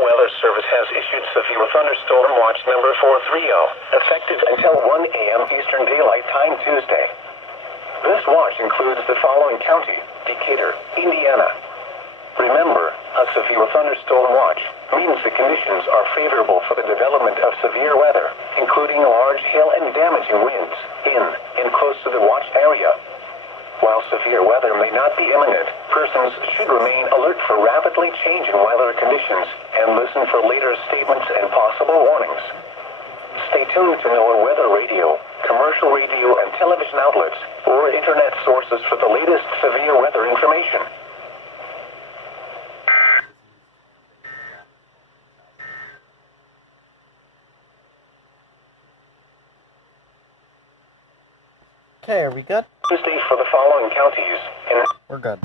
Weather Service has issued severe thunderstorm watch number 430, effective until 1 a.m. Eastern Daylight Time Tuesday. This watch includes the following county: Decatur, Indiana. Remember, a severe thunderstorm watch means the conditions are favorable for the development of severe weather, including large hail and damaging winds in and close to the watch area. While severe weather may not be imminent, persons should remain alert for rapidly changing weather conditions and listen for later statements and possible warnings. Stay tuned to NOAA weather radio, commercial radio and television outlets, or internet sources for the latest severe weather information. Okay, are we good? Tuesday for the following counties. We're good.